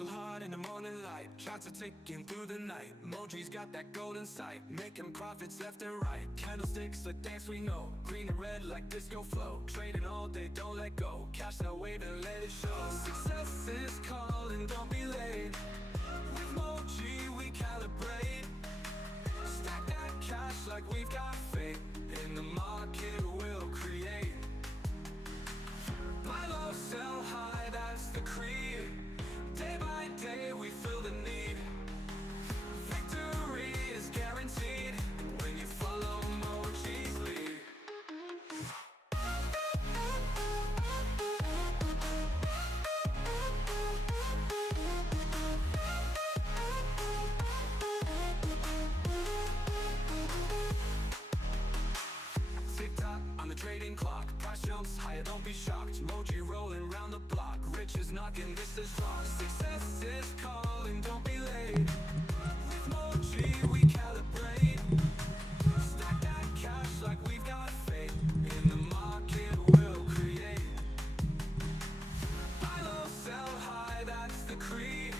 Hustle hard in the morning light, shots are ticking through the night. Moji's got that golden sight, making profits left and right. Candlesticks, a dance we know, green and red like disco flow. Trading all day, don't let go, cash that wave and let it show. Success is calling, don't be late. With Moji we calibrate. Stack that cash like we've got faith. In the market we'll create. Buy low, sell high, that's the creed. Day by day we feel the need. Victory is guaranteed when you follow Moji's lead. Tick-tock on the trading clock, price jumps higher, don't be shocked. Moji rolling round the block, riches knocking, this is rock. Success is calling, don't be late. With Moji we calibrate. Stack that cash like we've got faith. In the market we'll create. Buy low, sell high, that's the creed.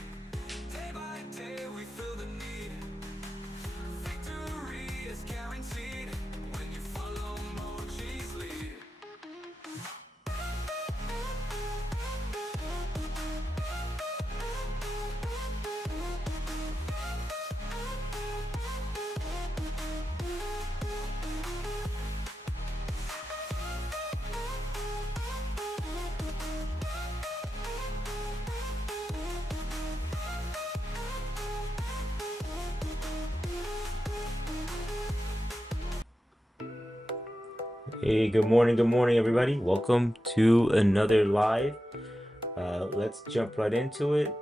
Day by day we feel the need. Victory is guaranteed when you follow Moji's lead. Hey, good morning, everybody. Welcome to another live. Let's jump right into it.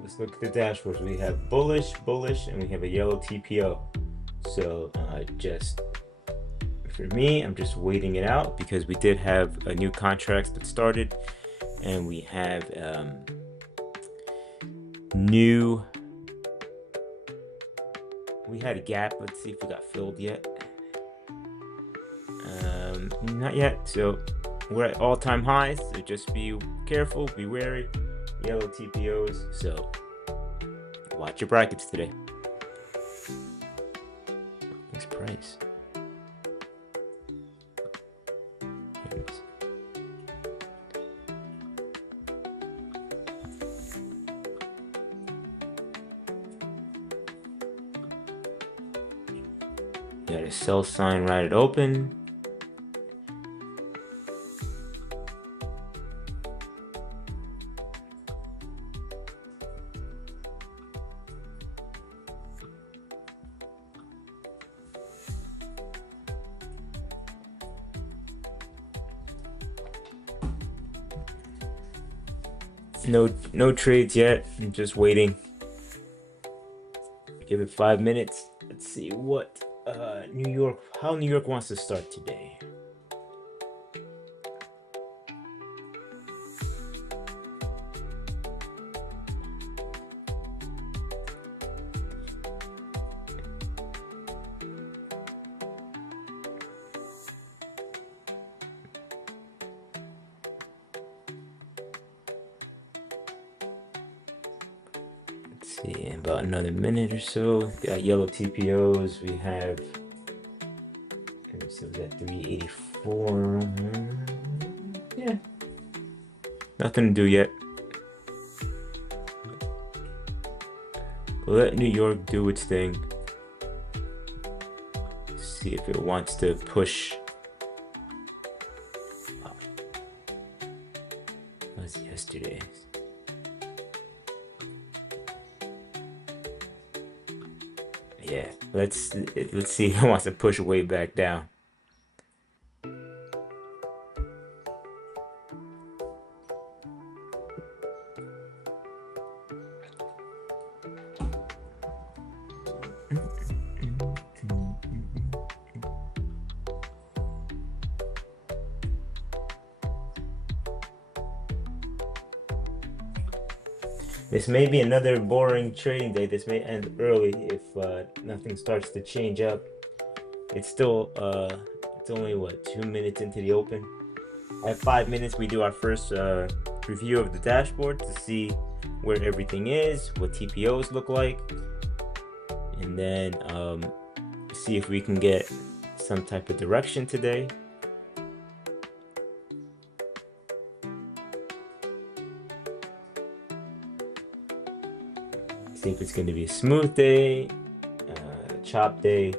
Let's look at the dashboards. We have bullish, and we have a yellow TPO. So just for me, I'm just waiting it out because we did have a new contract that started, and we have we had a gap. Let's see if we got filled yet. Not yet, so we're at all-time highs, so just be careful, be wary. Yellow TPOs, so watch your brackets today. Nice price. Here it is. Got a sell sign right at open. No trades yet. I'm just waiting. Give it 5 minutes. Let's see what how New York wants to start today. See, in about another minute or so. Got yellow TPOs. We have, let me see, was that 384? Yeah, nothing to do yet. Let New York do its thing. See if it wants to push. That was yesterday. Yeah, let's see if it wants to push way back down. This may be another boring trading day. This may end early if nothing starts to change up. It's still it's only what, 2 minutes into the open. At 5 minutes we do our first review of the dashboard to see where everything is, what TPOs look like, and then see if we can get some type of direction today. See if it's going to be a smooth day, chop day,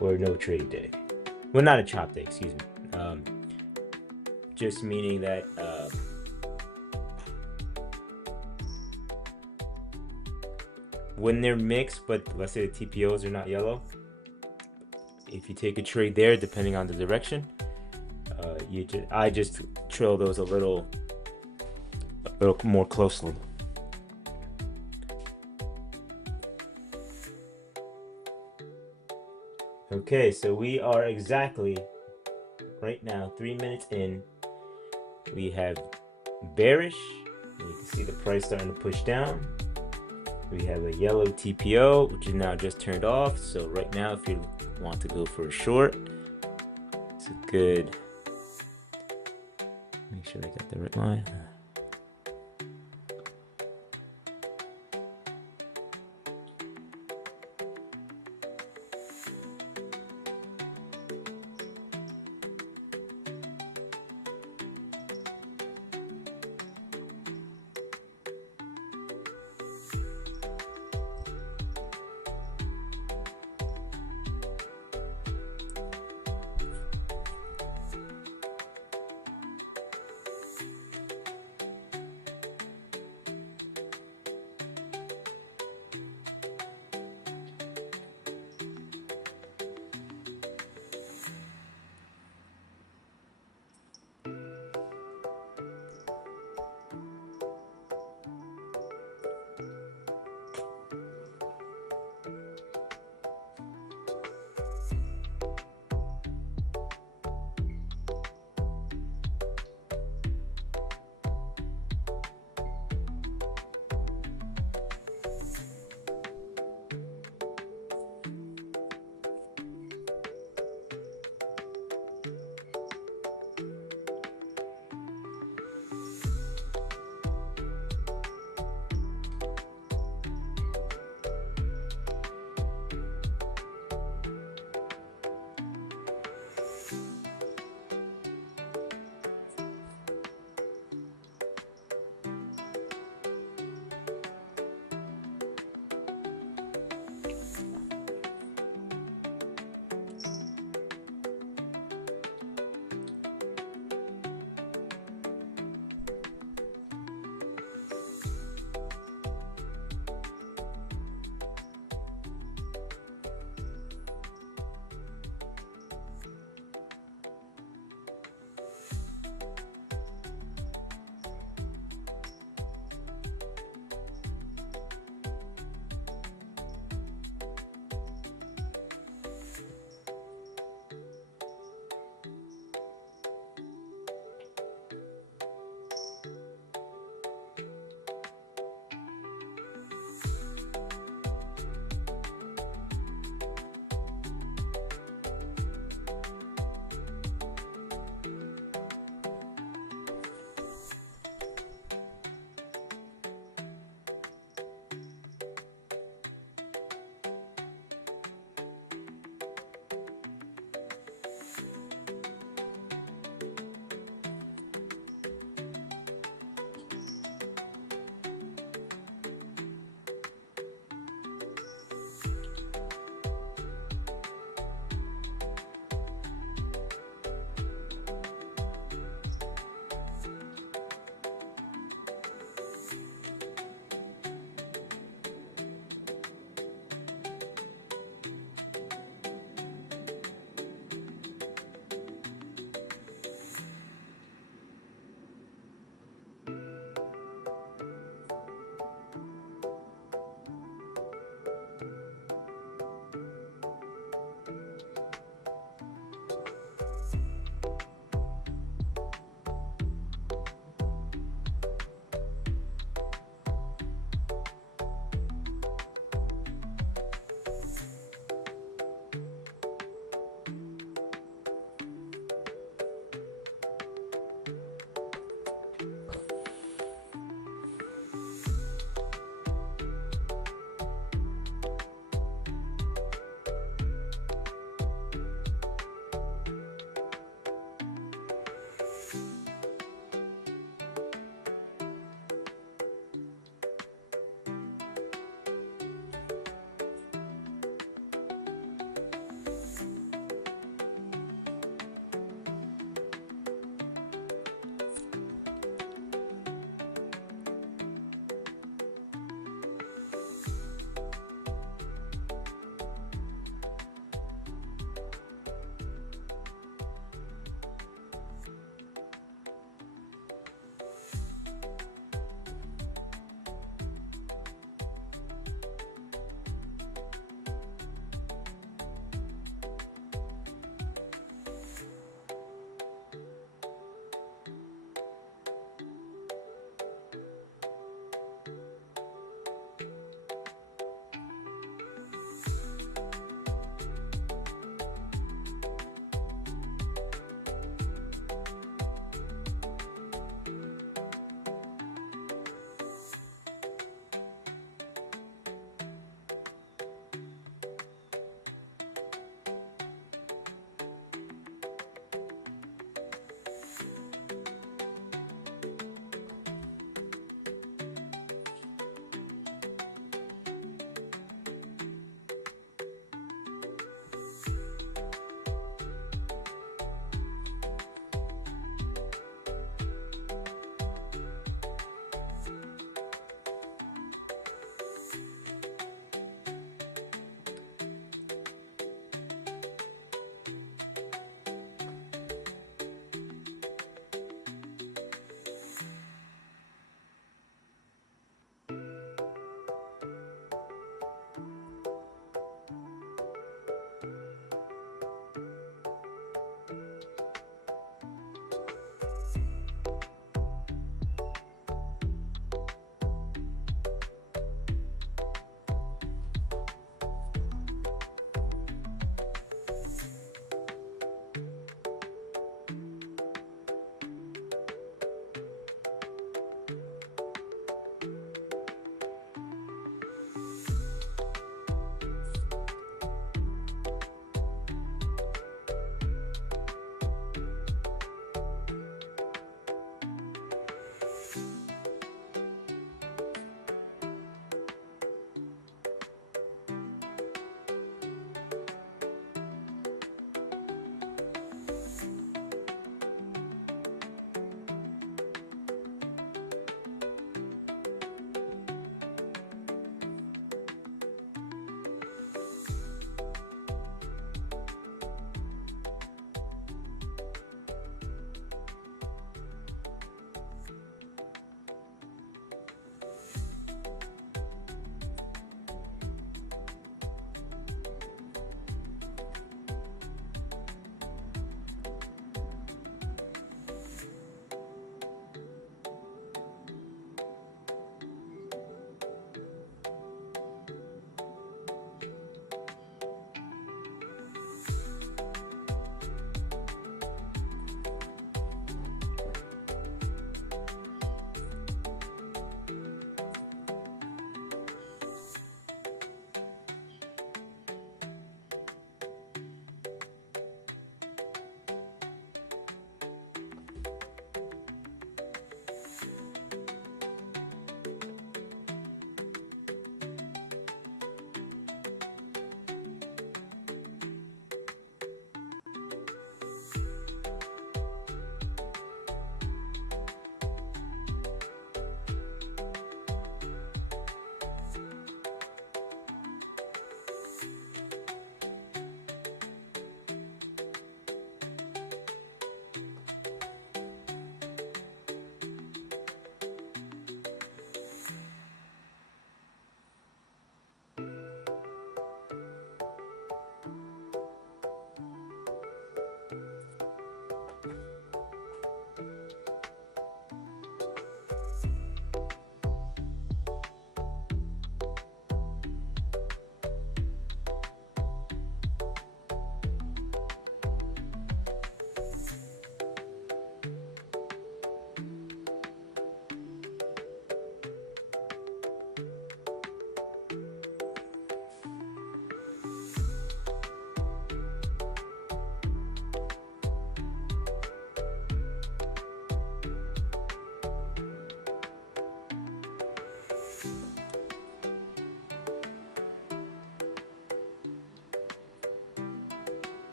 or no trade day. Well, not a chop day, excuse me. Just meaning that when they're mixed, but let's say the TPOs are not yellow, if you take a trade there, depending on the direction, I just trail those a little more closely. Okay, so we are exactly right now 3 minutes in. We have bearish, and you can see the price starting to push down. We have a yellow TPO, which is now just turned off. So right now, if you want to go for a short, it's a good, make sure I got the right line.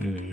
Hmm.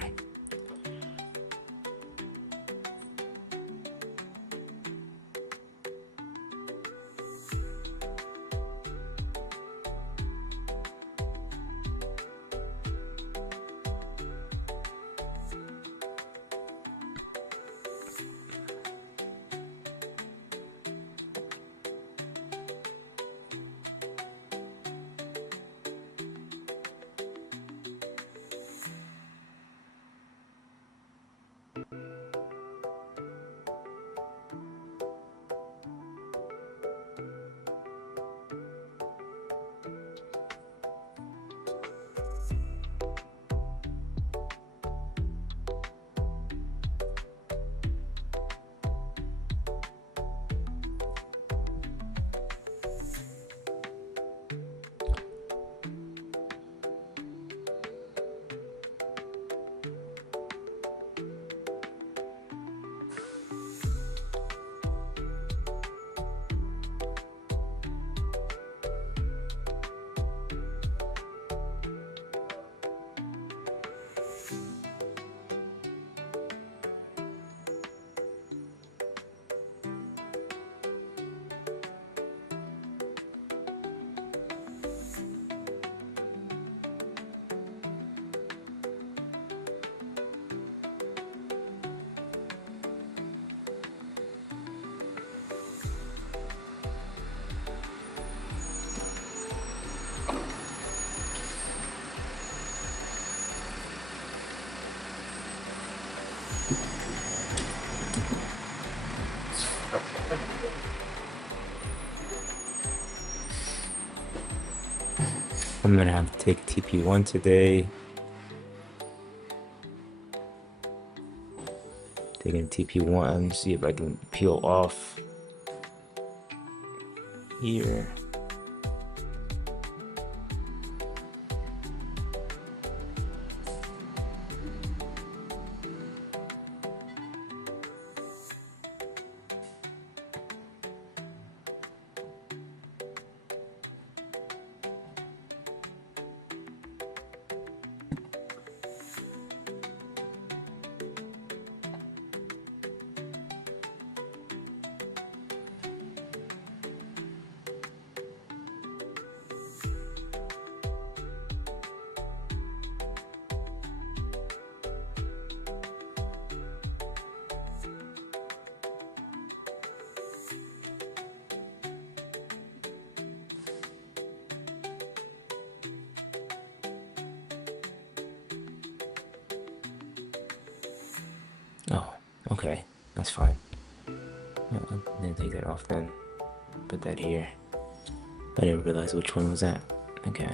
I'm gonna have to take TP1 today. Taking TP1, see if I can peel off here. Oh, okay, that's fine. I'm gonna take that off then. Put that here. I didn't realize which one was that. Okay.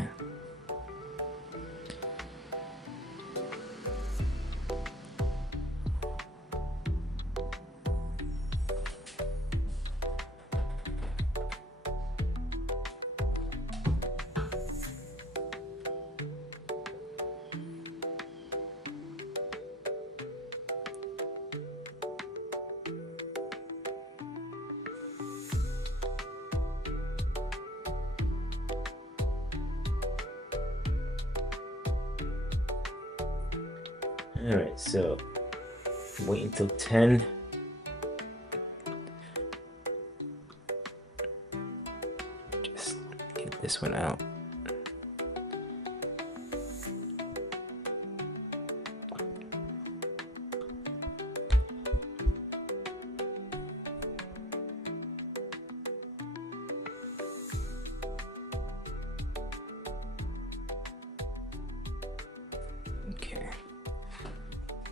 Alright, so wait until 10. Just get this one out. Okay.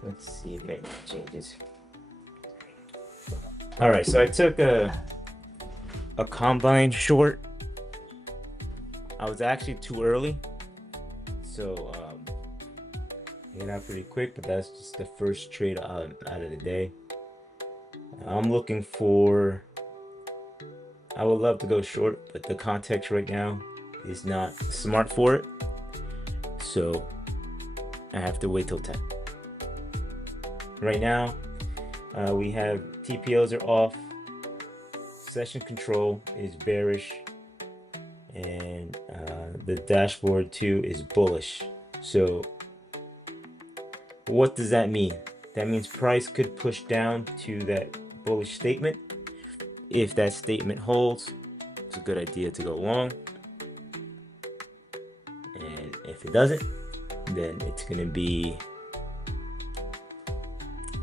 Let's see if anything changes. All right, so I took a combine short. I was actually too early, so hit out pretty quick. But that's just the first trade out of the day. I'm looking for. I would love to go short, but the context right now is not smart for it. So I have to wait till 10. Right now, we have TPOs are off. Session control is bearish, and the dashboard too is bullish. So What does that mean? That means price could push down to that bullish statement. If that statement holds, it's a good idea to go long. And if it doesn't, then it's going to be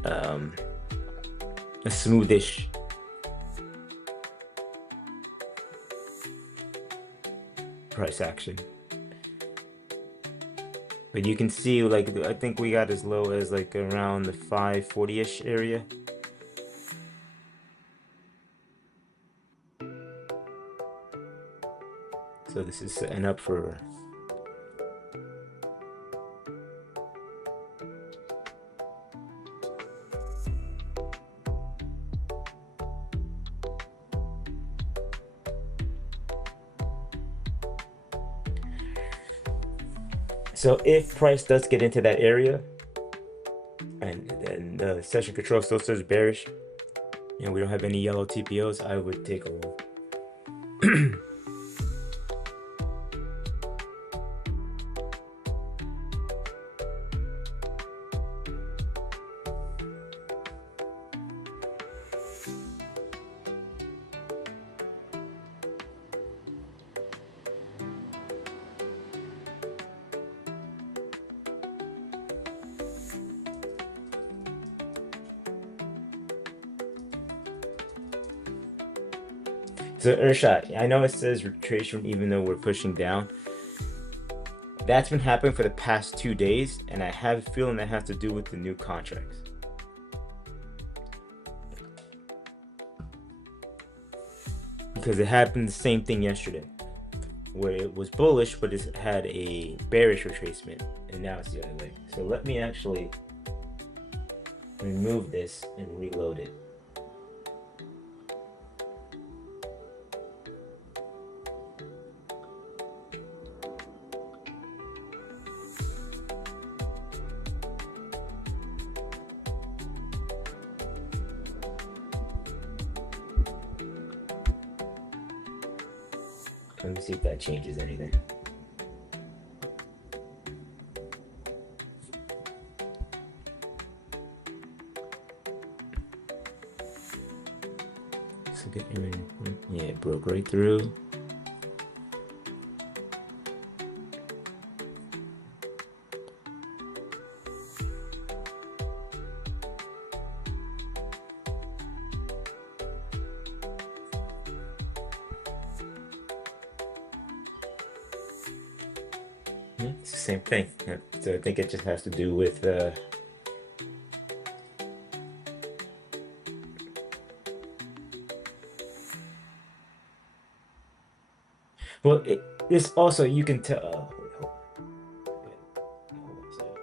a smoothish price action. But you can see, like, I think we got as low as like around the 540-ish area. So this is setting up for so if price does get into that area and then the session control still says bearish and we don't have any yellow TPOs, I would take a look. So Urshad, I know it says retracement even though we're pushing down. That's been happening for the past 2 days, and I have a feeling that has to do with the new contracts. Because it happened the same thing yesterday, where it was bullish, but it had a bearish retracement, and now it's the other way. So let me actually remove this and reload it. Let me see if that changes anything. So yeah, it broke right through. It's the same thing. Yeah. So I think it just has to do with well, this also you can tell. Hold on a second.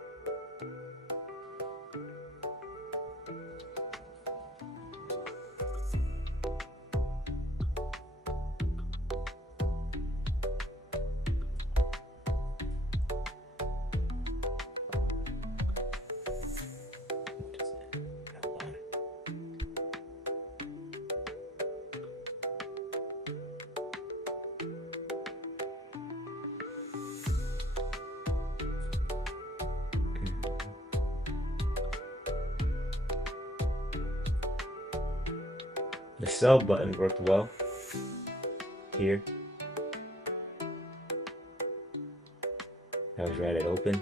Hold on. The sell button worked well here. That was right at open.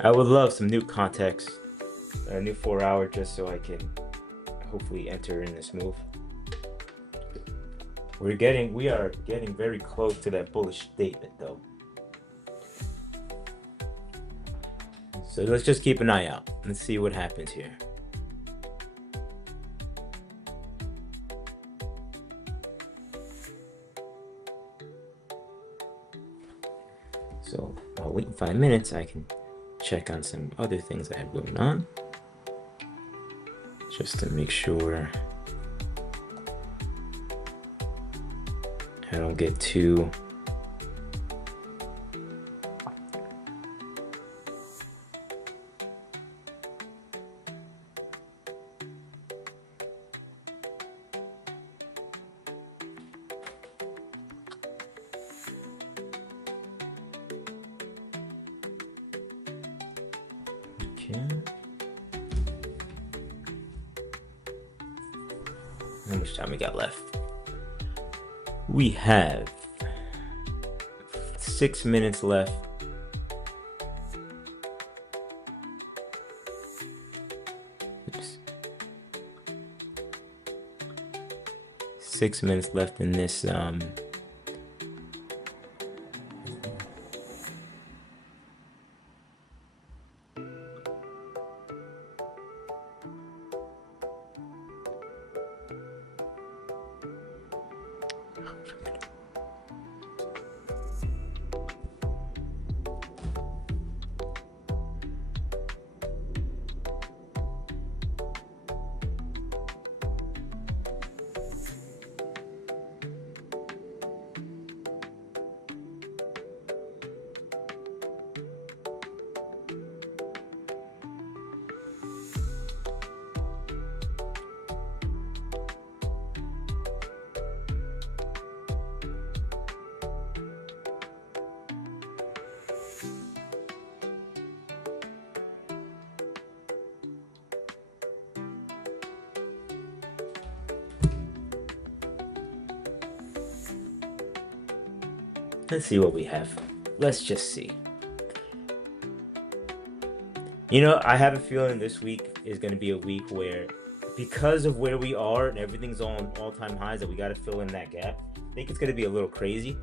I would love some new context, a new 4-hour, just so I can hopefully enter in this move. We are getting very close to that bullish statement though. So let's just keep an eye out. Let's see what happens here. So while waiting 5 minutes, I can check on some other things I have going on, just to make sure I don't get too Okay. How much time we got left? We have 6 minutes left. Oops. 6 minutes left in this let's see what we have. Let's just see. You know, I have a feeling this week is going to be a week where, because of where we are and everything's on all-time highs, that we got to fill in that gap. I think it's going to be a little crazy.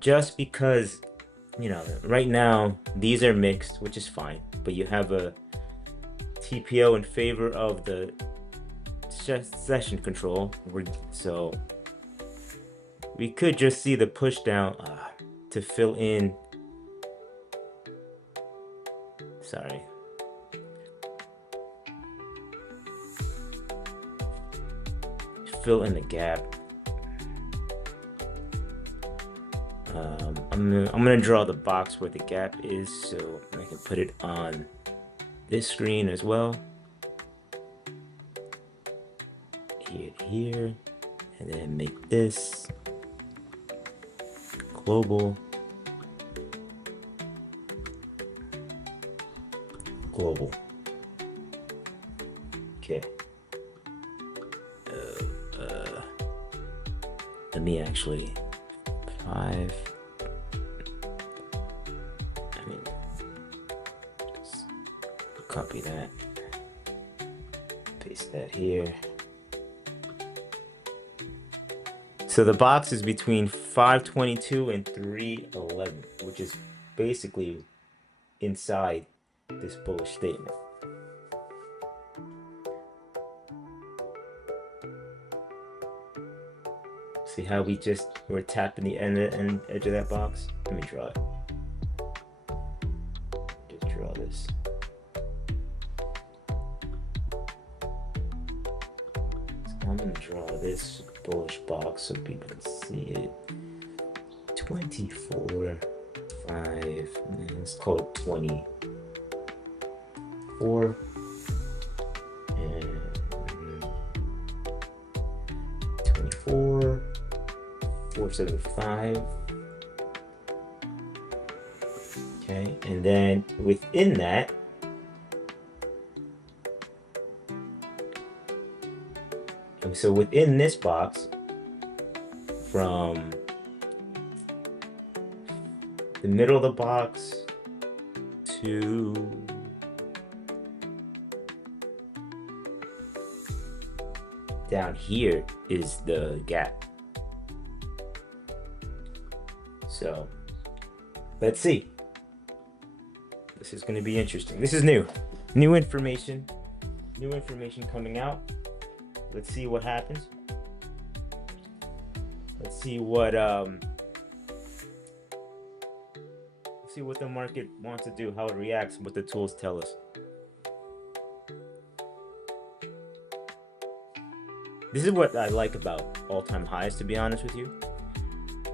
Just because, you know, right now these are mixed, which is fine, but you have a TPO in favor of the session control, so we could just see the push down to fill in. Sorry. Fill in the gap. I'm gonna draw the box where the gap is, so I can put it on this screen as well. Here, and then make this global. Okay. Let me actually 5. Just copy that. Paste that here. So the box is between 522 and 311, which is basically inside this bullish statement. See how we're tapping the edge of that box? Let me draw it. Just draw this. So I'm gonna draw this bullish box so people can see it. 24, 5, let's call it 20. 4 and 24, 475. Okay, and then within that, so within this box, from the middle of the box to down here is the gap. So let's see. This is going to be interesting. This is new information coming out. Let's see what happens. Let's see what the market wants to do, how it reacts, what the tools tell us. This is what I like about all-time highs, to be honest with you,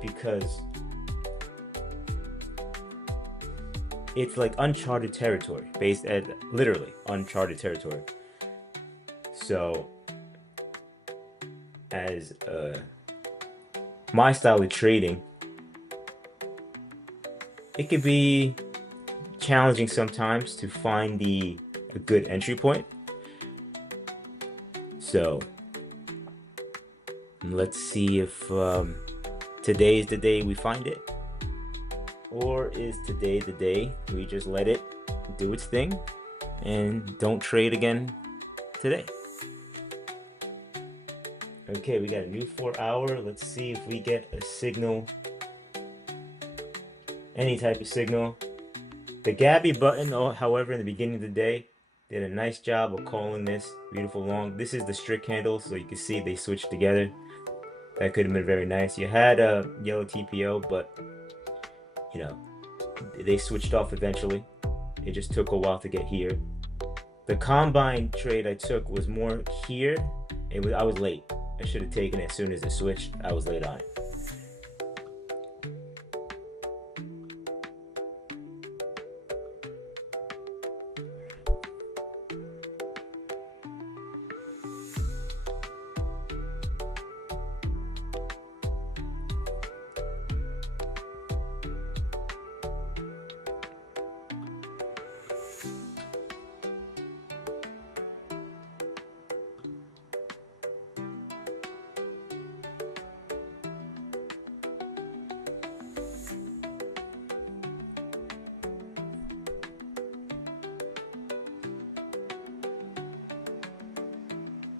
because it's like uncharted territory, based at literally uncharted territory. So as my style of trading, it could be challenging sometimes to find a good entry point. So let's see if today is the day we find it, or is today the day we just let it do its thing and don't trade again today. Okay, we got a new 4-hour. Let's see if we get a signal, any type of signal. The Gabby button, however, in the beginning of the day, did a nice job of calling this beautiful long. This is the strict handle, so you can see they switched together. That could have been very nice. You had a yellow TPO, but you know, they switched off eventually. It just took a while to get here. The combine trade I took was more here. I was late. I should have taken it as soon as it switched. I was late on it.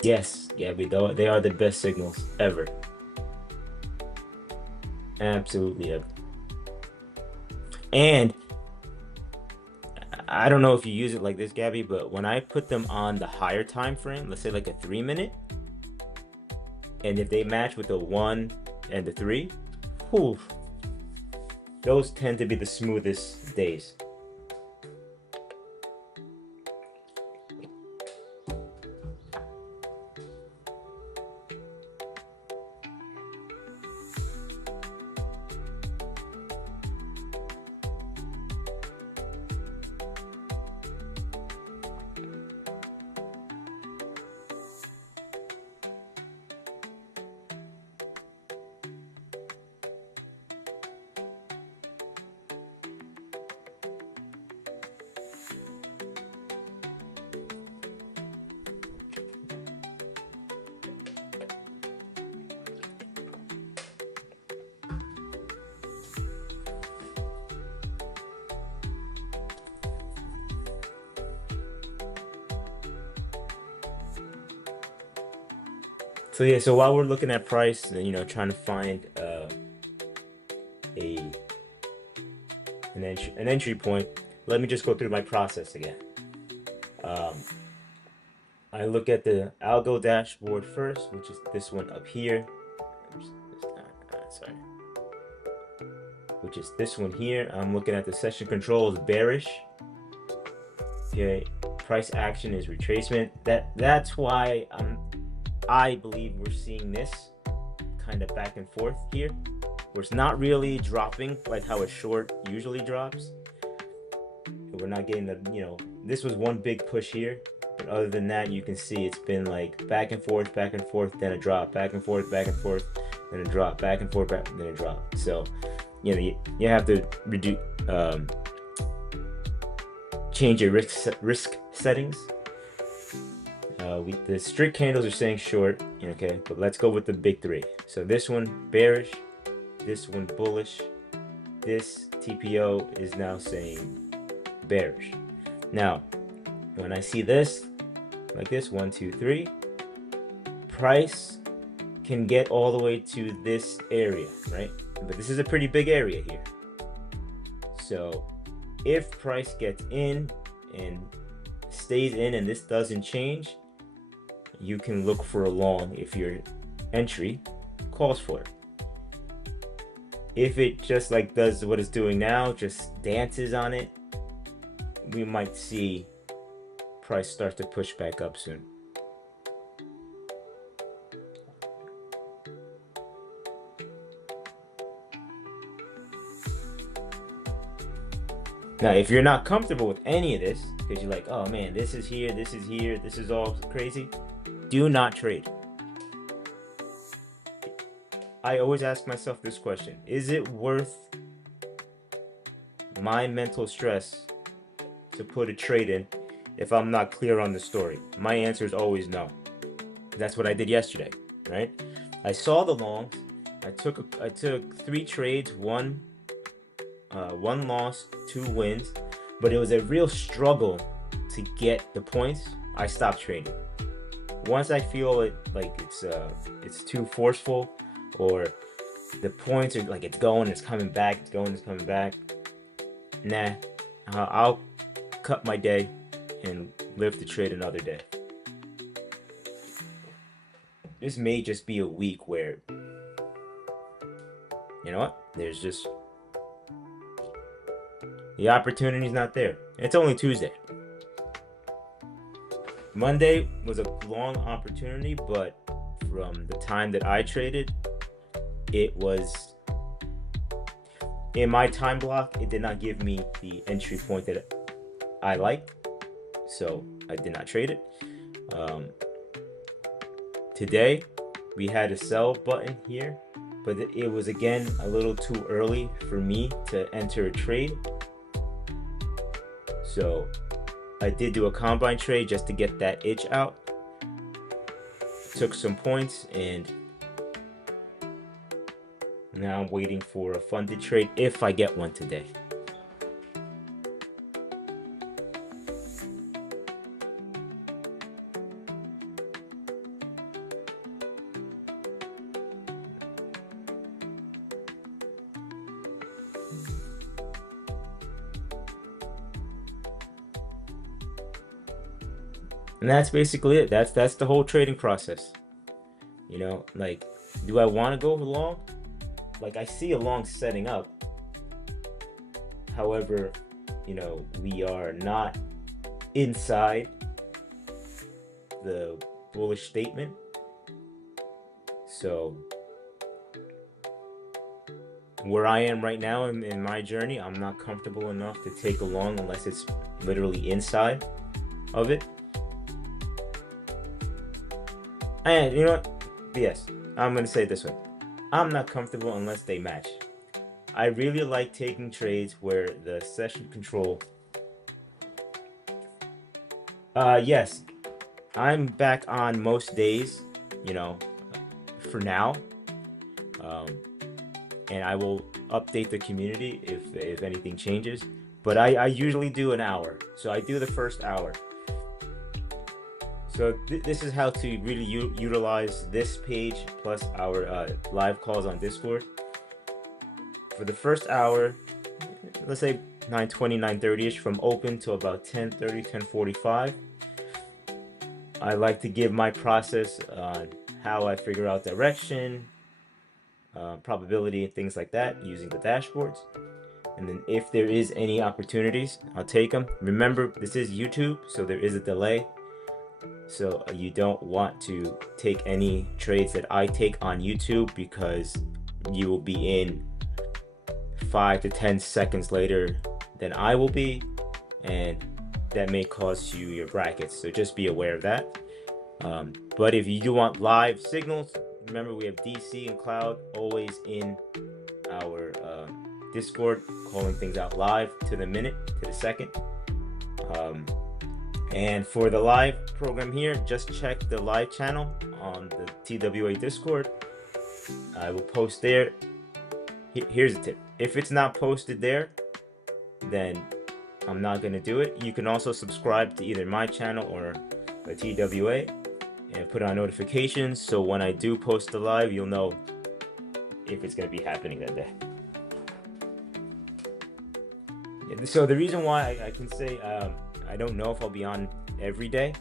Yes, Gabby, they are the best signals ever. Absolutely ever. And I don't know if you use it like this, Gabby, but when I put them on the higher time frame, let's say like a 3-minute, and if they match with the 1 and the 3, whew, those tend to be the smoothest days. So yeah, so while we're looking at price and trying to find an entry point, let me just go through my process again. I look at the algo dashboard first, which is this one up here. Sorry. Which is this one here. I'm looking at the session control is bearish. Okay, price action is retracement. That's why I believe we're seeing this kind of back and forth here, where it's not really dropping like how a short usually drops. We're not getting the, this was one big push here, but other than that, you can see it's been like back and forth, then a drop, back and forth, then a drop, back and forth, then a drop. So, you have to reduce, change your risk settings. The strict candles are saying short, okay, but let's go with the big 3. So this one bearish, this one bullish, this TPO is now saying bearish. Now, when I see this, like this, 1, 2, 3, price can get all the way to this area, right? But this is a pretty big area here. So if price gets in and stays in and this doesn't change, you can look for a long if your entry calls for it. If it just like does what it's doing now, just dances on it, we might see price start to push back up soon. Now, if you're not comfortable with any of this, because you're like, oh man, this is here, this is all crazy, do not trade. I always ask myself this question: is it worth my mental stress to put a trade in if I'm not clear on the story? My answer is always no. That's what I did yesterday, right? I saw the longs. I took 3 trades, one loss, 2 wins, but it was a real struggle to get the points. I stopped trading. Once I feel it like it's too forceful, or the points are like it's going, it's coming back, it's going, it's coming back. Nah, I'll cut my day and live to trade another day. This may just be a week where, you know what? There's just the opportunity's not there. It's only Tuesday. Monday was a long opportunity, but from the time that I traded, it was in my time block. It did not give me the entry point that I liked, so I did not trade it. Today we had a sell button here, but it was again a little too early for me to enter a trade. So I did do a combine trade just to get that itch out. Took some points, and now I'm waiting for a funded trade if I get one today. And that's basically it. That's the whole trading process. You know, like, do I want to go long? Like, I see a long setting up. However, you know, we are not inside the bullish statement. So where I am right now in my journey, I'm not comfortable enough to take a long unless it's literally inside of it. And you know what? Yes, I'm going to say it this way. I'm not comfortable unless they match. I really like taking trades where the session control... yes, I'm back on most days, you know, for now. And I will update the community if anything changes. But I usually do an hour. So I do the first hour. So this is how to really utilize this page plus our live calls on Discord. For the first hour, let's say 9:20, 9:30ish, from open to about 10:30, 10:45. I like to give my process on how I figure out direction, probability, and things like that using the dashboards. And then if there is any opportunities, I'll take them. Remember, this is YouTube, so there is a delay. So you don't want to take any trades that I take on YouTube, because you will be in 5 to 10 seconds later than I will be, and that may cost you your brackets. So just be aware of that. But if you do want live signals, remember we have DC and Cloud always in our Discord, calling things out live to the minute, to the second. And for the live program here, just check the live channel on the TWA Discord. I will post there. Here's a tip. If it's not posted there, then I'm not going to do it. You can also subscribe to either my channel or the TWA and put on notifications, so when I do post the live, you'll know if it's going to be happening that day. So the reason why I can say I don't know if I'll be on every day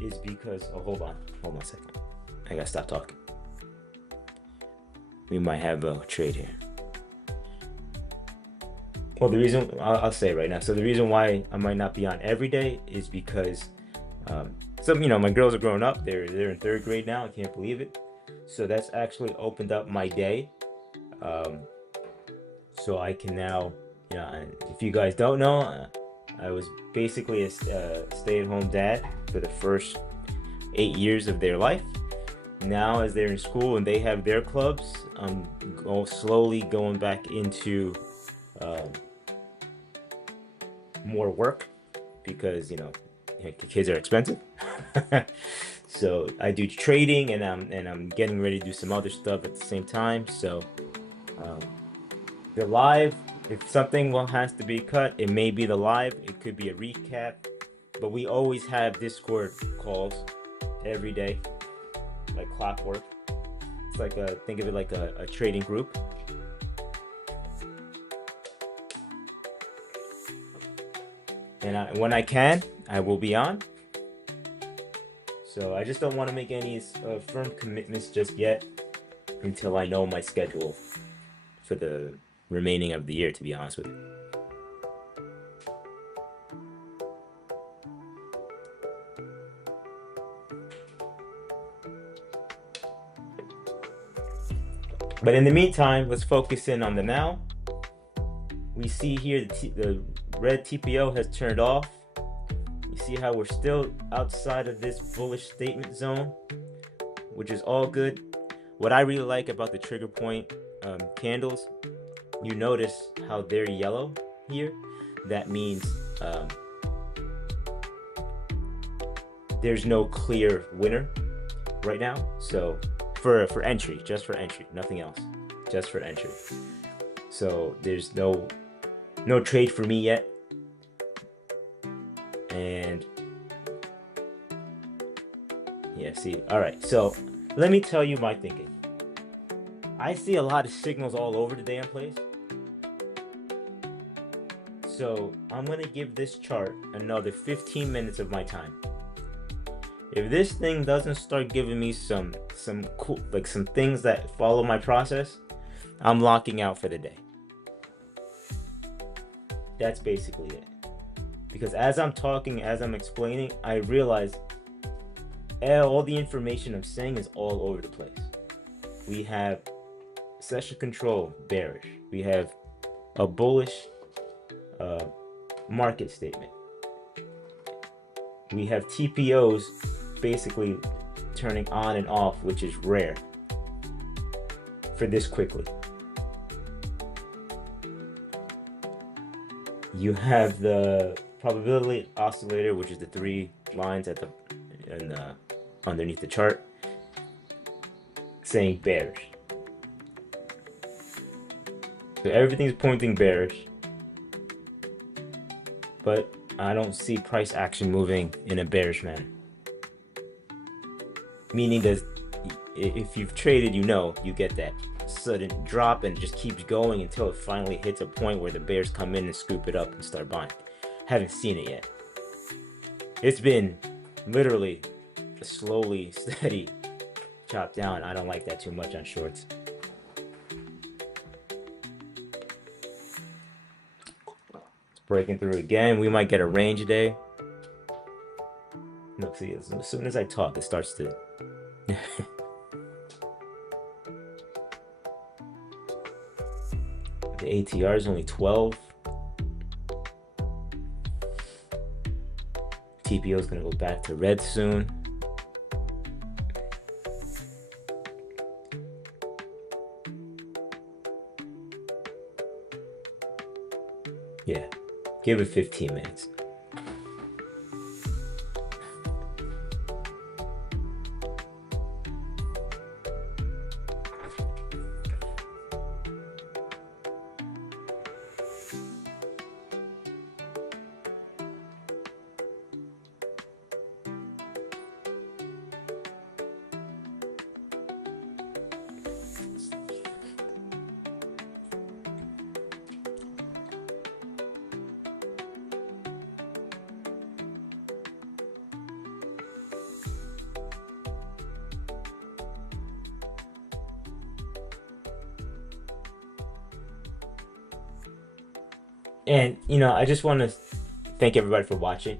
is because, oh, hold on a second. I gotta stop talking. We might have a trade here. Well, the reason, I'll say it right now. So the reason why I might not be on every day is because some, you know, my girls are growing up. They're in 3rd grade now. I can't believe it. So that's actually opened up my day. So I can now, you know, if you guys don't know, I was basically a stay-at-home dad for the first 8 years of their life. Now, as they're in school and they have their clubs, I'm slowly going back into more work because kids are expensive. So I do trading, and I'm getting ready to do some other stuff at the same time. So um, the live, if something has to be cut, it may be the live. It could be a recap, but we always have Discord calls every day, like clockwork. It's like think of it like a trading group. And when I can, I will be on. So I just don't want to make any firm commitments just yet until I know my schedule for the remaining of the year, to be honest with you. But in the meantime, let's focus in on the now. We see here the red TPO has turned off. You see how we're still outside of this bullish statement zone, which is all good. What I really like about the trigger point candles, you notice how they're yellow here. That means there's no clear winner right now. So for entry, just for entry, nothing else, just for entry. So there's no trade for me yet. And yeah, see, all right, so let me tell you my thinking. I see a lot of signals all over the damn place. So I'm gonna give this chart another 15 minutes of my time. If this thing doesn't start giving me some cool, like some things that follow my process, I'm locking out for the day. That's basically it. Because as I'm talking, as I'm explaining, I realize all the information I'm saying is all over the place. We have session control bearish. We have a bullish market statement. We have TPOs basically turning on and off, which is rare for this quickly. You have the probability oscillator, which is the 3 lines at underneath the chart, saying bearish. So everything's pointing bearish, but I don't see price action moving in a bearish manner. Meaning that if you've traded, you get that sudden drop and it just keeps going until it finally hits a point where the bears come in and scoop it up and start buying. Haven't seen it yet. It's been literally a slowly, steady chop down. I don't like that too much on shorts. It's breaking through again. We might get a range today. Look, see, as soon as I talk, it starts to the ATR is only 12. TPO is going to go back to red soon. Yeah, give it 15 minutes. And I just want to thank everybody for watching,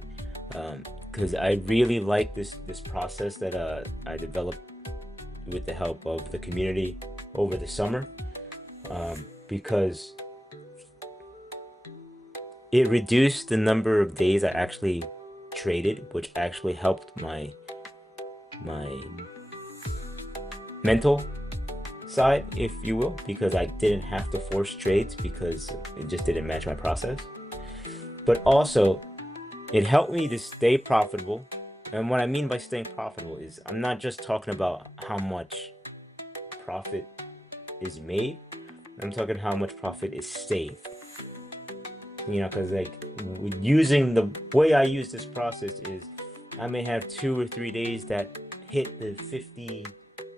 because I really like this process that I developed with the help of the community over the summer, because it reduced the number of days I actually traded, which actually helped my mental side, if you will, because I didn't have to force trades because it just didn't match my process. But also, It helped me to stay profitable. And what I mean by staying profitable is I'm not just talking about how much profit is made. I'm talking how much profit is saved. Because like using the way I use this process is I may have 2 or 3 days that hit the 50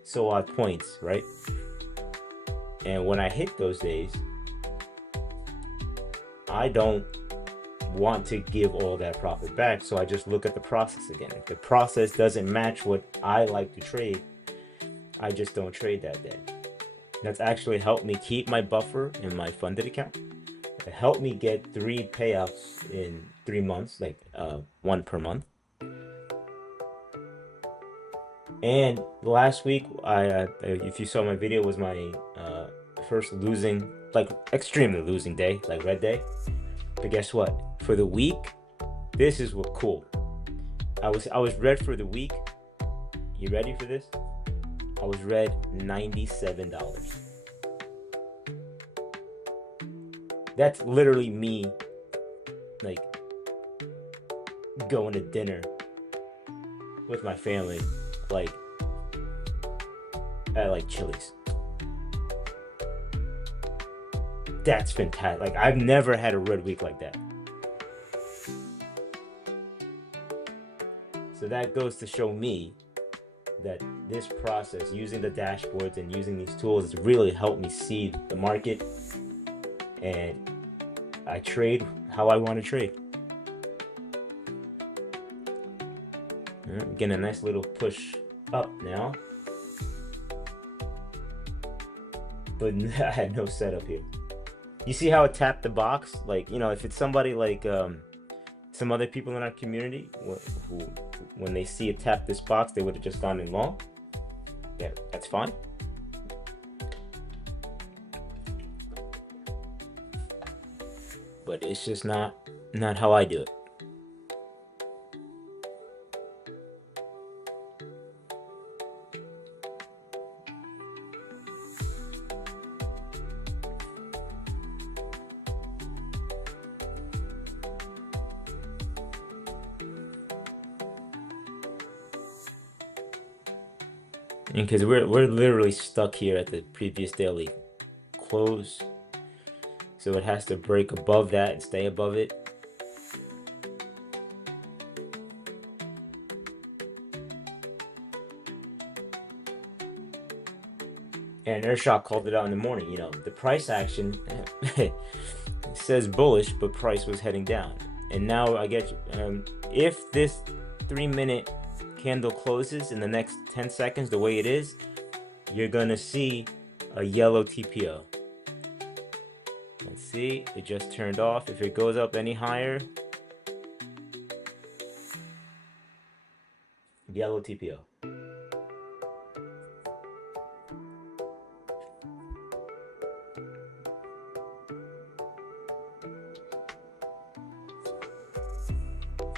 so odd points, right? And when I hit those days, I don't want to give all that profit back, so I just look at the process again. If the process doesn't match what I like to trade, I just don't trade that day. That's actually helped me keep my buffer in my funded account. It helped me get 3 payouts in 3 months, like 1 per month. And last week, if you saw my video, was my first losing, like extremely losing day, like red day. But guess what? For the week, this is what cool. I was red for the week. You ready for this? I was red $97. That's literally me, like, going to dinner with my family, like, at like Chili's. That's fantastic. Like, I've never had a red week like that. So that goes to show me that this process, using the dashboards and using these tools, has really helped me see the market, and I trade how I want to trade. I'm getting a nice little push up now, but I had no setup here. You see how it tapped the box? Like, if it's somebody like some other people in our community who when they see it tap this box, they would have just gone in long. Yeah, that's fine. But it's just not how I do it. And because we're literally stuck here at the previous daily close, so it has to break above that and stay above it. And Earthshot called it out in the morning. The price action says bullish, but price was heading down. And now I get if this 3-minute candle closes in the next 10 seconds the way it is, you're gonna see a yellow TPO. Let's see, it just turned off. If it goes up any higher, yellow TPO.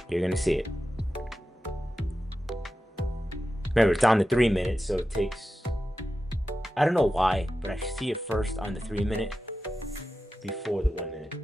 You're gonna see it. Remember, it's on the 3 minutes, so it takes, I don't know why, but I see it first on the 3 minute before the 1 minute.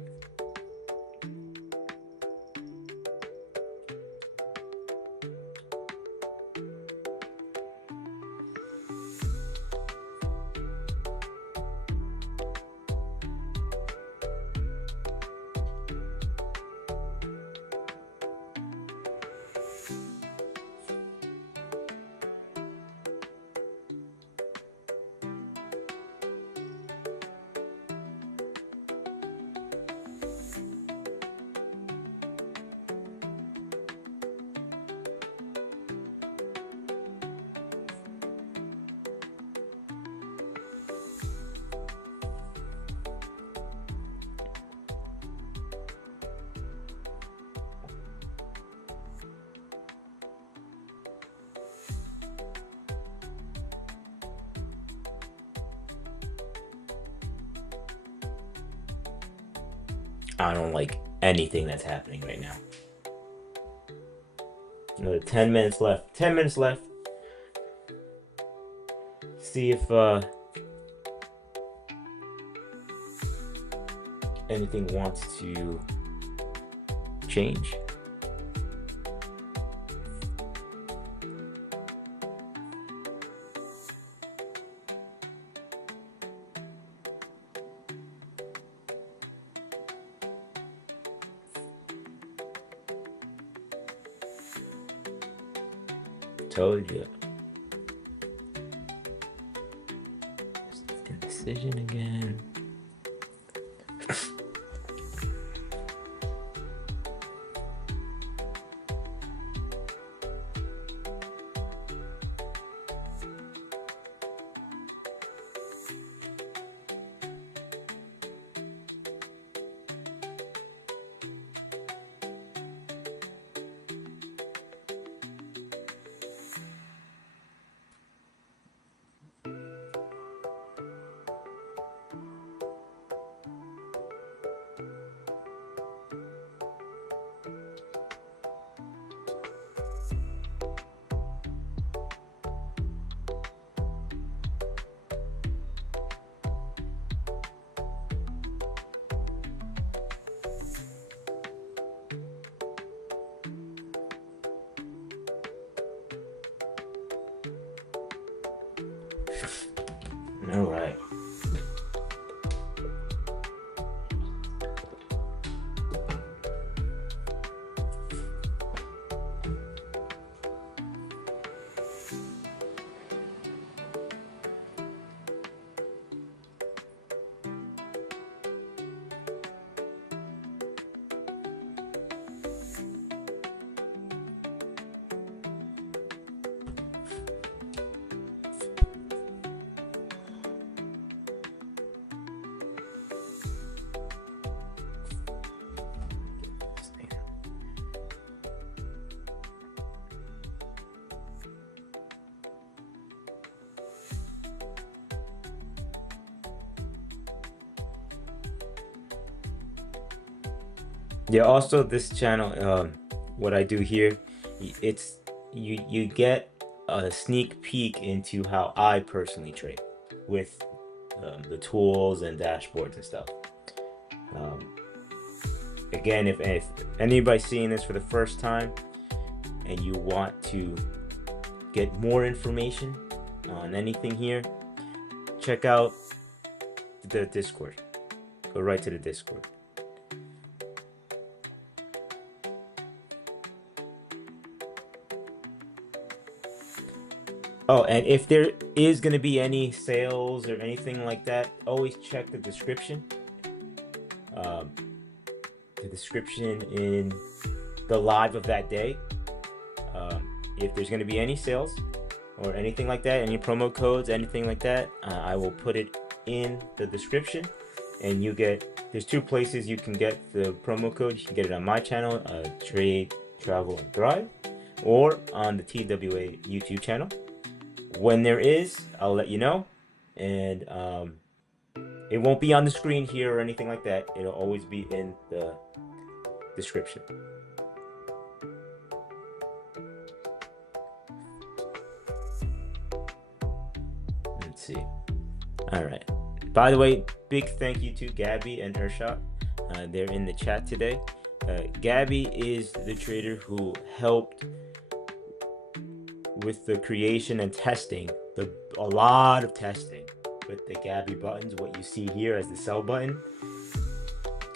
I don't like anything that's happening right now. Another 10 minutes left. 10 minutes left. See if anything wants to change. Told you. Indecision again. All right. Yeah, also this channel, what I do here, it's you get a sneak peek into how I personally trade with the tools and dashboards and stuff. Again, if anybody's seeing this for the first time and you want to get more information on anything here, check out the Discord. Go right to the Discord. Oh, and if there is going to be any sales or anything like that, always check the description. The description in the live of that day. If there's going to be any sales or anything like that, any promo codes, anything like that, I will put it in the description. And you get, there's two places you can get the promo code. You can get it on my channel, Trade, Travel, and Thrive, or on the TWA YouTube channel. When there is, I'll let you know, and it won't be on the screen here or anything like that. It'll always be in the description. Let's see. All right. By the way, big thank you to Gabby and Urshot. They're in the chat today. Gabby is the trader who helped with the creation and testing, a lot of testing with the Gabby buttons, what you see here as the sell button,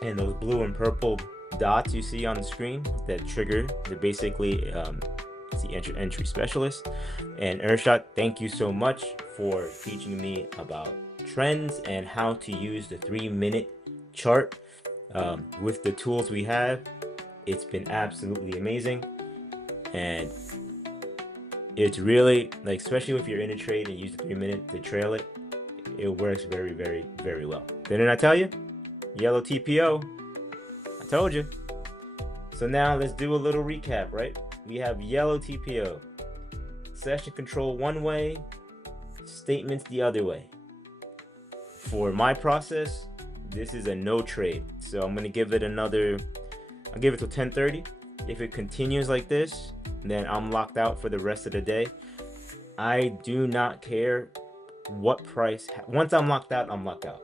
and those blue and purple dots you see on the screen that trigger, they're basically it's the entry specialist. And Urshot, thank you so much for teaching me about trends and how to use the 3-minute chart with the tools we have. It's been absolutely amazing, and it's really, like, especially if you're in a trade and use the 3-minute to trail it, it works very, very, very well. Didn't I tell you? Yellow TPO. I told you. So now let's do a little recap, right? We have yellow TPO. Session control one way, statements the other way. For my process, this is a no trade. So I'm gonna give it another, I'll give it till 10:30. If it continues like this, then I'm locked out for the rest of the day. I do not care what price. Once I'm locked out, I'm locked out.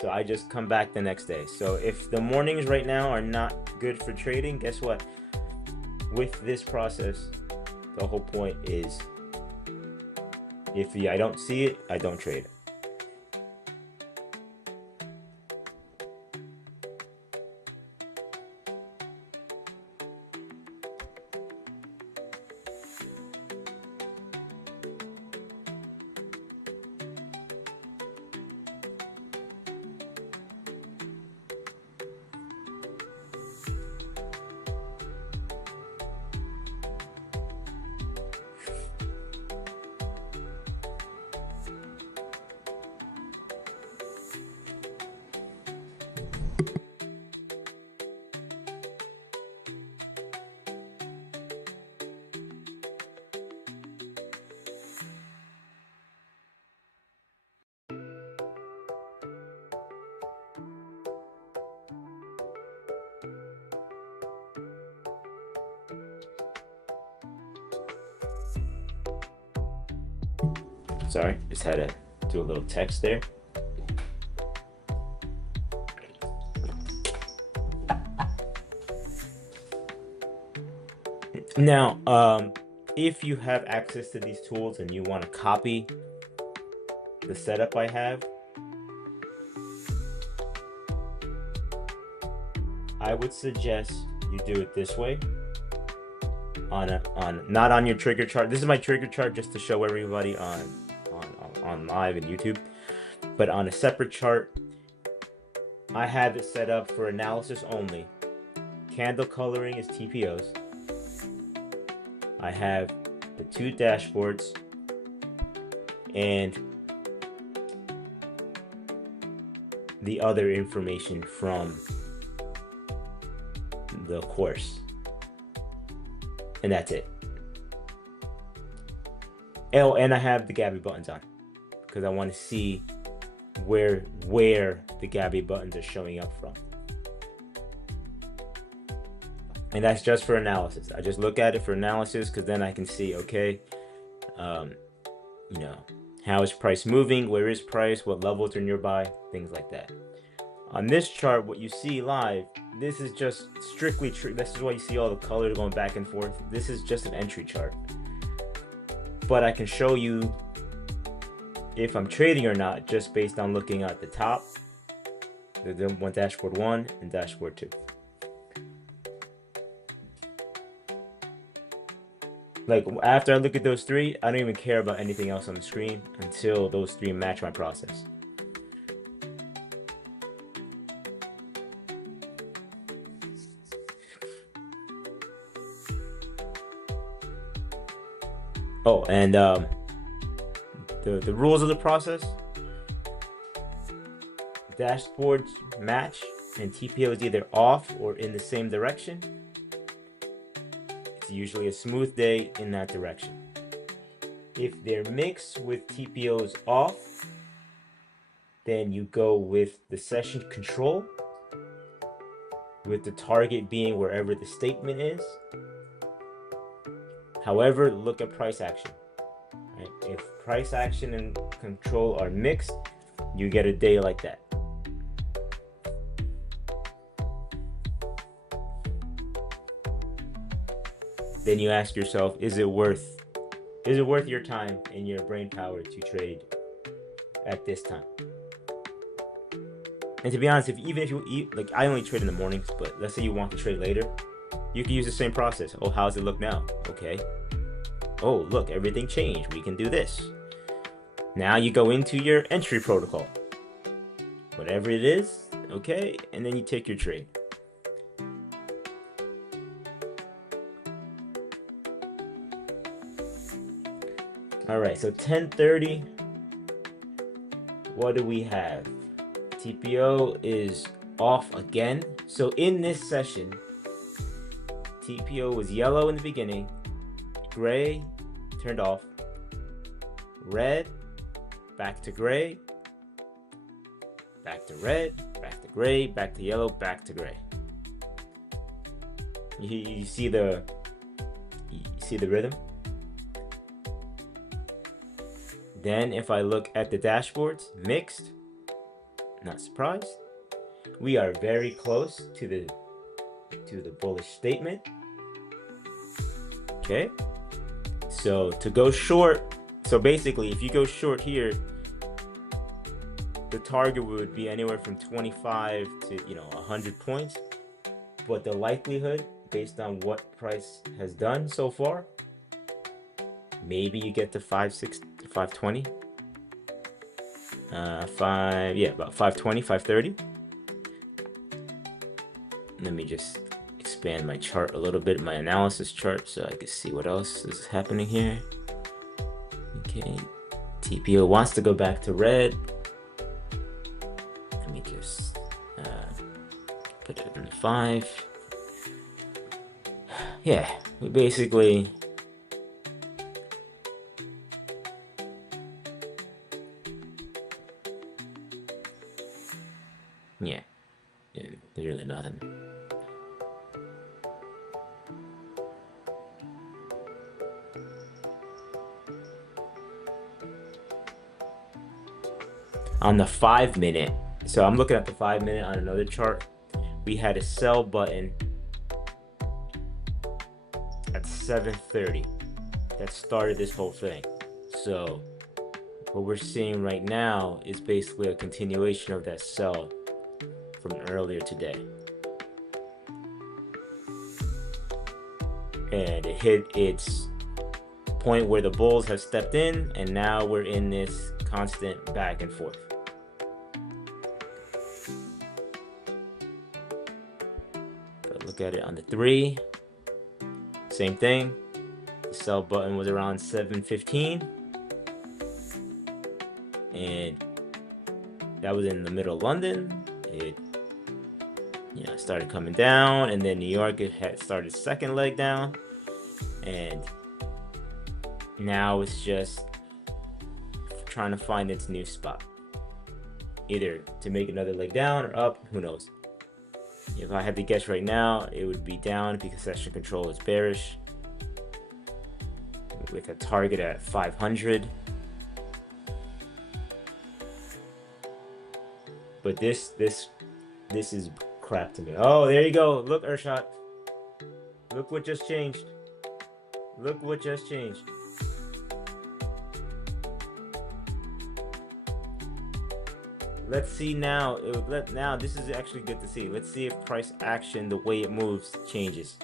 So I just come back the next day. So if the mornings right now are not good for trading, guess what? With this process, the whole point is if I don't see it, I don't trade it. Sorry, just had to do a little text there. Now, if you have access to these tools and you want to copy the setup I have, I would suggest you do it this way. Not on your trigger chart. This is my trigger chart just to show everybody on live and YouTube. But on a separate chart, I have it set up for analysis only. Candle coloring is TPOs. I have the 2 dashboards and the other information from the course. And that's it. Oh, and I have the Gabby buttons on because I want to see where the Gabby buttons are showing up from. And that's just for analysis. I just look at it for analysis because then I can see, okay, you know, how is price moving? Where is price? What levels are nearby? Things like that. On this chart, what you see live, this is just strictly this is why you see all the colors going back and forth. This is just an entry chart. But I can show you if I'm trading or not just based on looking at the top, the dashboard 1 and dashboard 2. Like after I look at those 3, I don't even care about anything else on the screen until those 3 match my process. Oh, and the rules of the process: dashboards match and TPO is either off or in the same direction. It's usually a smooth day in that direction. If they're mixed with TPOs off, then you go with the session control, with the target being wherever the statement is. However, look at price action. Right? If price action and control are mixed, you get a day like that. Then you ask yourself, is it worth your time and your brain power to trade at this time? And to be honest, even if you eat, like I only trade in the mornings, but let's say you want to trade later, you can use the same process. Oh, how does it look now? Okay. Oh, look, everything changed. We can do this. Now you go into your entry protocol. Whatever it is, okay, and then you take your trade. All right, so 10:30. What do we have? TPO is off again. So in this session, TPO was yellow in the beginning, gray, turned off, red, back to gray, back to red, back to gray, back to yellow, back to gray. You see the rhythm? Then if I look at the dashboards, mixed, not surprised. We are very close to the bullish statement. Okay. So to go short, so basically if you go short here, the target would be anywhere from 25 to 100 points. But the likelihood based on what price has done so far, maybe you get to 520. About 520, 530. Let me just expand my chart a little bit, my analysis chart, so I can see what else is happening here. Okay, TPO wants to go back to red. Let me just put it in 5. Yeah, we basically there's really nothing. On the 5 minute, so I'm looking at the 5 minute on another chart. We had a sell button at 7:30 that started this whole thing. So what we're seeing right now is basically a continuation of that sell from earlier today. And it hit its point where the bulls have stepped in, and now we're in this constant back and forth. But look at it on the 3. Same thing. The sell button was around 7:15. And that was in the middle of London. It started coming down, and then New York, it had started second leg down, and now it's just trying to find its new spot, either to make another leg down or up. Who knows? If I had to guess right now, it would be down because session control is bearish with a target at 500. But this is crap to me. Oh, there you go. Look, Urshot. Look what just changed. Look what just changed. Let's see now. Now this is actually good to see. Let's see if price action, the way it moves, changes.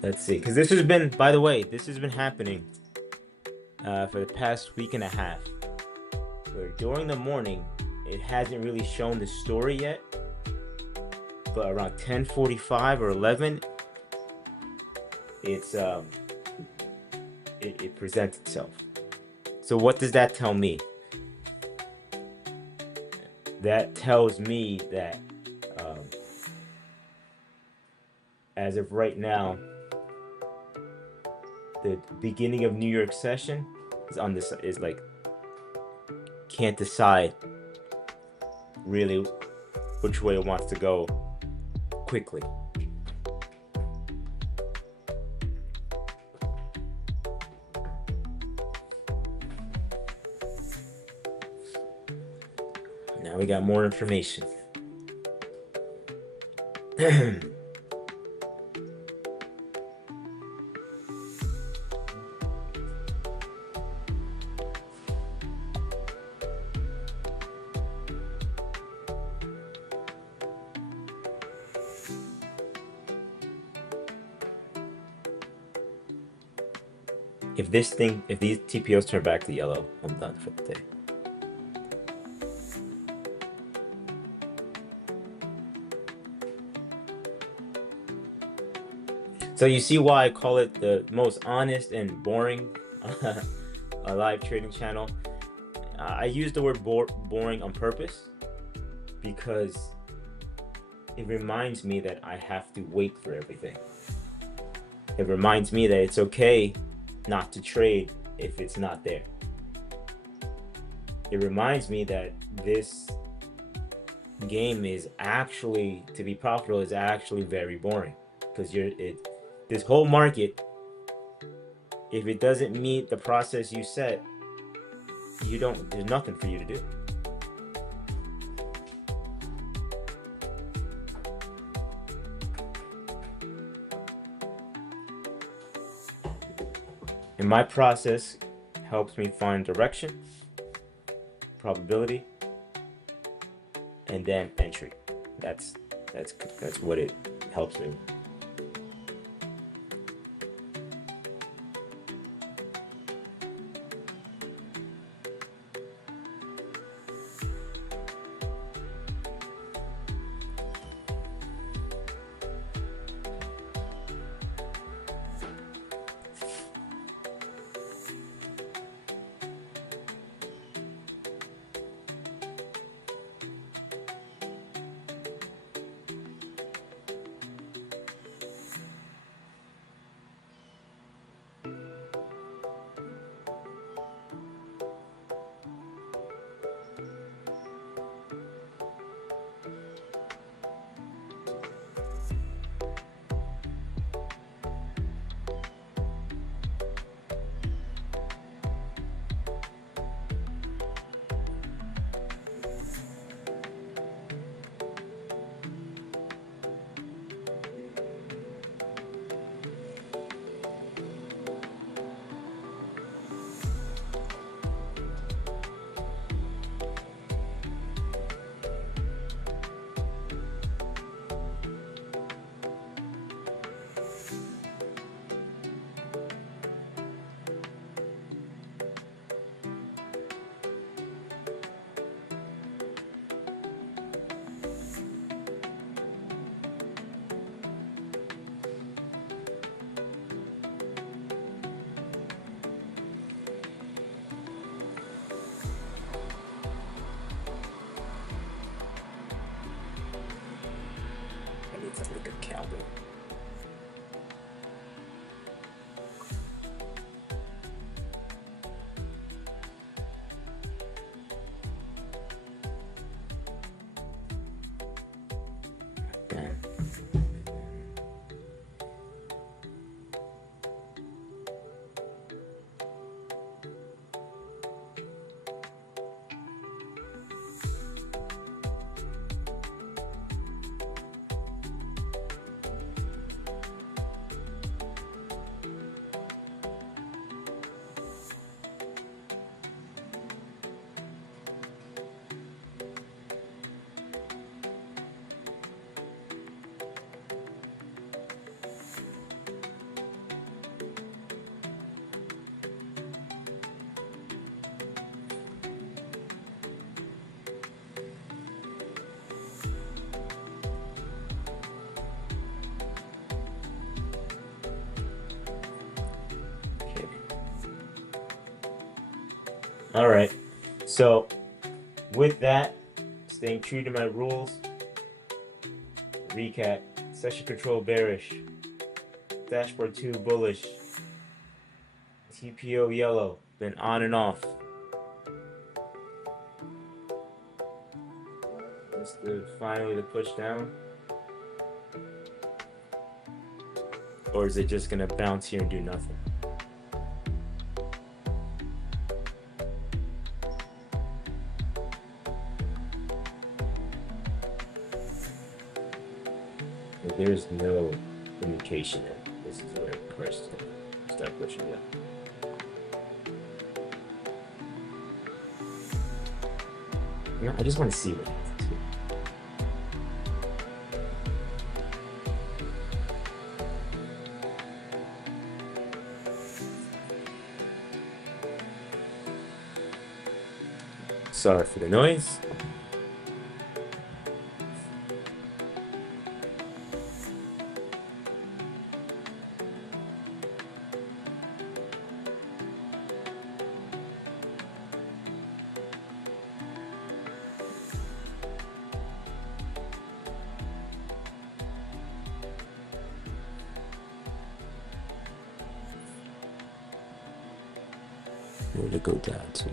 Let's see, because this has been, by the way, this has been happening for the past week and a half, where during the morning it hasn't really shown the story yet, but around 10:45 or 11, it presents itself. So what does that tell me? That tells me that as of right now, the beginning of New York session is like, can't decide really which way it wants to go quickly. Now we got more information. If these TPOs turn back to yellow, I'm done for the day. So you see why I call it the most honest and boring a live trading channel. I use the word boring on purpose because it reminds me that I have to wait for everything. It reminds me that it's okay not to trade if it's not there. It reminds me that this game is actually, to be profitable, is actually very boring, because this whole market, if it doesn't meet the process you set, there's nothing for you to do. And my process helps me find direction, probability, and then entry. That's what it helps me with. All right. So with that, staying true to my rules, recap: session control bearish, dashboard 2 bullish, TPO yellow, been on and off. This finally the push down, or is it just gonna bounce here and do nothing? There's no indication that this is where price to start pushing up. You know, I just want to see what happens here. Sorry for the noise. Where to go down to?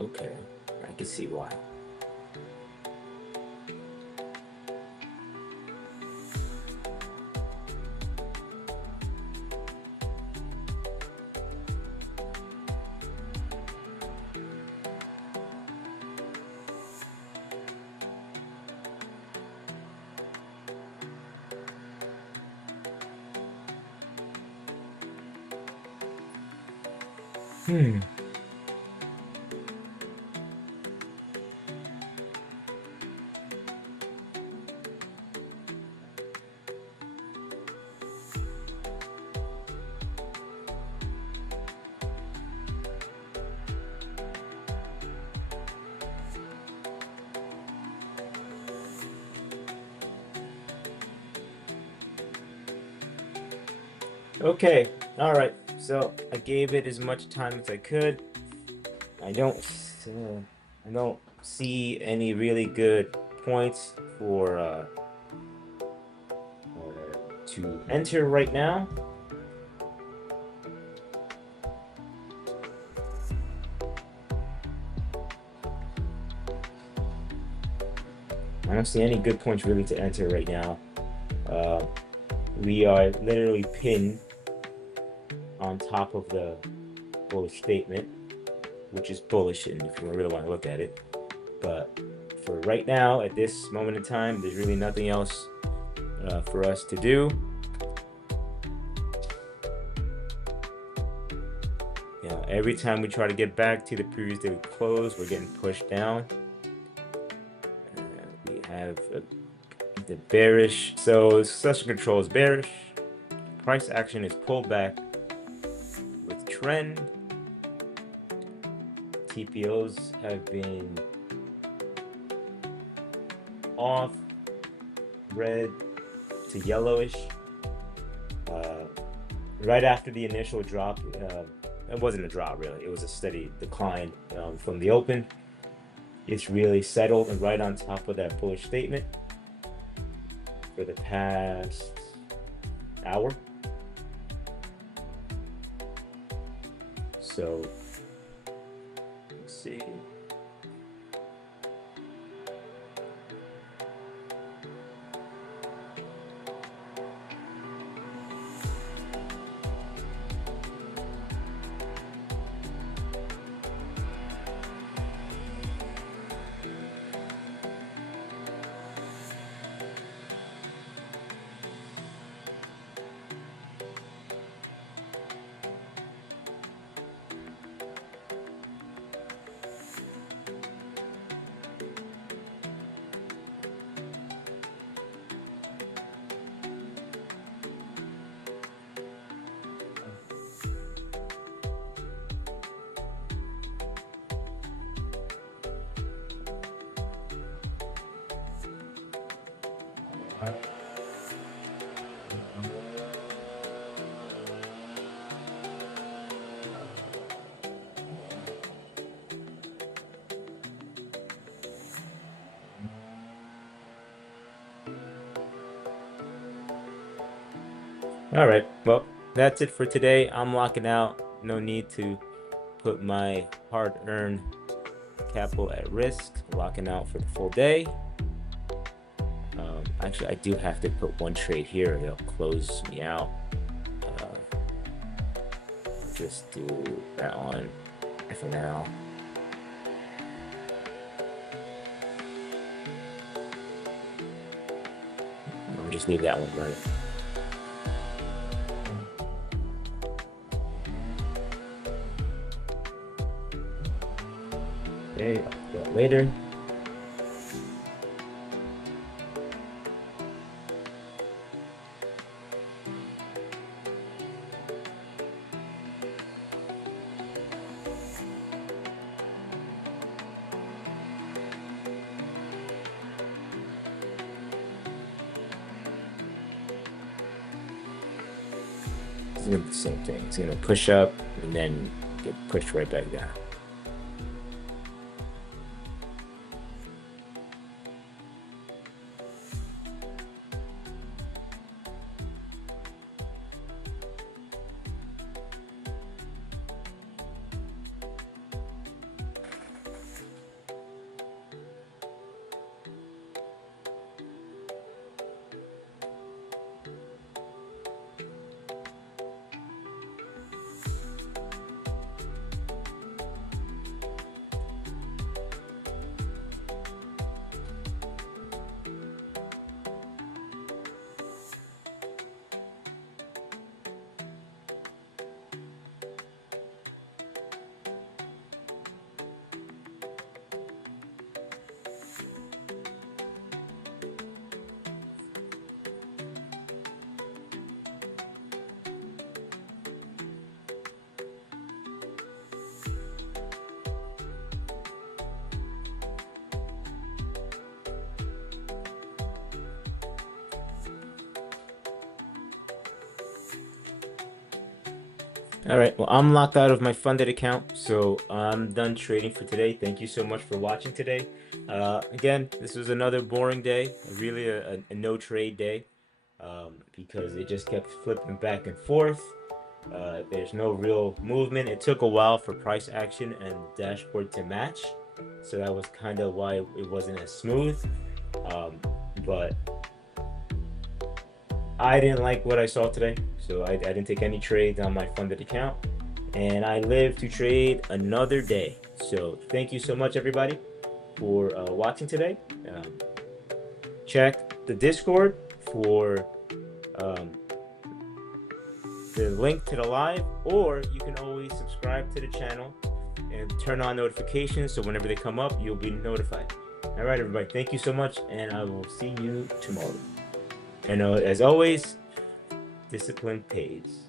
Okay, I can see why. Hmm. Okay, all right. So I gave it as much time as I could. I don't, I don't see any really good points for to enter right now. I don't see any good points really to enter right now. Uh, we are literally pinned on top of the bullish statement, which is bullish, and if you really want to look at it. But for right now, at this moment in time, there's really nothing else for us to do. Every time we try to get back to the previous daily close, we're getting pushed down. We have the bearish. So session control is bearish. Price action is pulled back with trend. TPOs have been off, red to yellowish. Right after the initial drop, it wasn't a drop really, it was a steady decline from the open. It's really settled and right on top of that bullish statement for the past hour. So let's see. All right, well, that's it for today. I'm locking out. No need to put my hard-earned capital at risk. Locking out for the full day. Actually, I do have to put one trade here. They'll close me out. I'll just do that one for now. I'll just leave that one running. Okay, I'll do that later. It's gonna be the same thing. It's gonna push up and then get pushed right back down. All right, well, I'm locked out of my funded account, so I'm done trading for today. Thank you so much for watching today. Again, this was another boring day, really a no trade day, because it just kept flipping back and forth. There's no real movement. It took a while for price action and dashboard to match, so that was kind of why it wasn't as smooth. But I didn't like what I saw today, so I didn't take any trades on my funded account, and I live to trade another day. So thank you so much, everybody, for watching today. Um, Check the Discord for um, the link to the live, or you can always subscribe to the channel and turn on notifications so whenever they come up, you'll be notified. All right, everybody, thank you so much, and I will see you tomorrow. And as always, discipline pays.